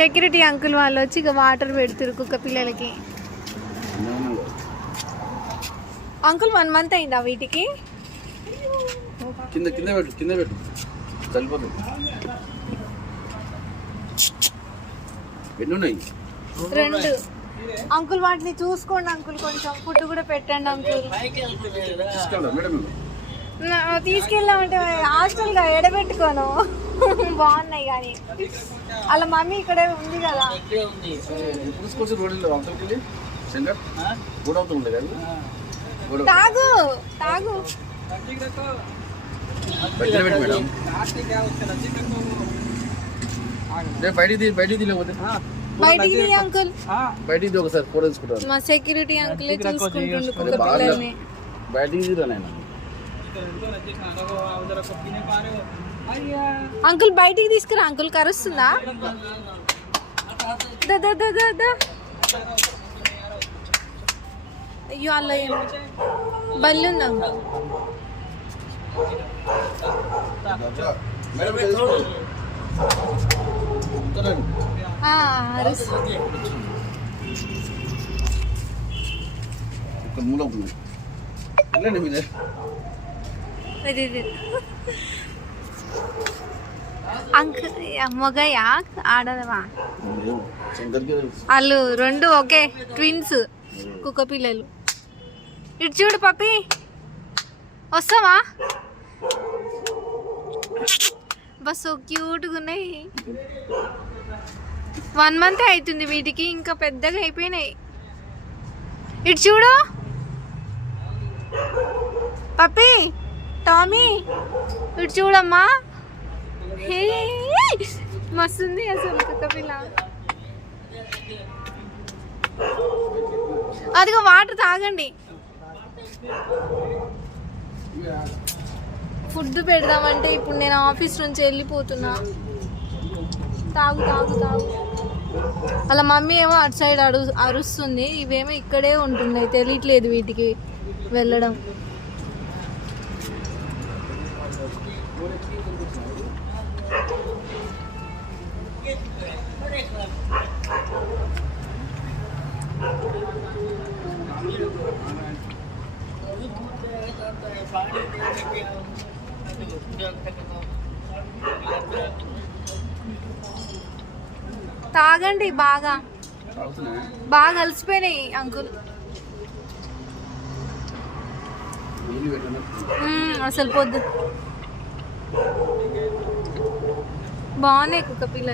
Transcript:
Security uncle వాళ్ళు వచ్చి ఇక వాటర్ పెడుతురు కుక్క పిల్లలకి. అంకుల్ 1 month అయిందా వీటికి? కింద పెట్టు సరిపోతుంది. ఎన్ని ఉన్నాయి? 2. అంకుల్ వాటిని చూసుకోండి అంకుల్, కొంచెం ఫుడ్ కూడా పెట్టండి అంకుల్. తీసుకెళ్ళామంటే హాస్టల్గా ఎడబెట్టుకోను. బాగున్నాయి కానీ అలా మమ్మీ ఇక్కడే ఉంది కదా. తాగు తాగు బయటికి అంకుల్, బయటికి ఒకసారి ఫోటో తీసుకుంటాను. మా సెక్యూరిటీ అంకులే చూసుకుంటుండు కుక్క పిల్లల్ని. బయటికి అంకుల్ బయటికి తీసుకురా అంకుల్, కరుస్తుందా? అయ్యో అలా ఏమో బల్లి ఉంది అంకుల్. అంకుల్ మొగయా ఆడదవా? వాళ్ళు 2 ఒకే ట్విన్స్ కుక్క పిల్లలు. ఇటు చూడు పప్పి, వస్తావా? బస్ సో క్యూట్గా ఉన్నాయి. 1 month అవుతుంది వీటికి, ఇంకా పెద్దగా అయిపోయినాయి. ఇటు చూడు పప్పి, టామీ ఇటు చూడమ్మా. మస్తుంది అసలు కుక్క పిల్ల. అదిగో వాటర్ తాగండి. ఫుడ్ పెడదామంటే ఇప్పుడు నేను ఆఫీస్ నుంచి వెళ్ళిపోతున్నా. తాగు తాగు తాగు. అలా మమ్మీ ఏమో అటు సైడ్ అరుస్తుంది, ఇవేమో ఇక్కడే ఉంటున్నాయి, తెలియట్లేదు వీటికి వెళ్ళడం. తాగండి, బాగా కలిసిపోయినాయి అంకుల్. అసలు పొద్దు బాగున్నాయి కుక్క పిల్లలు.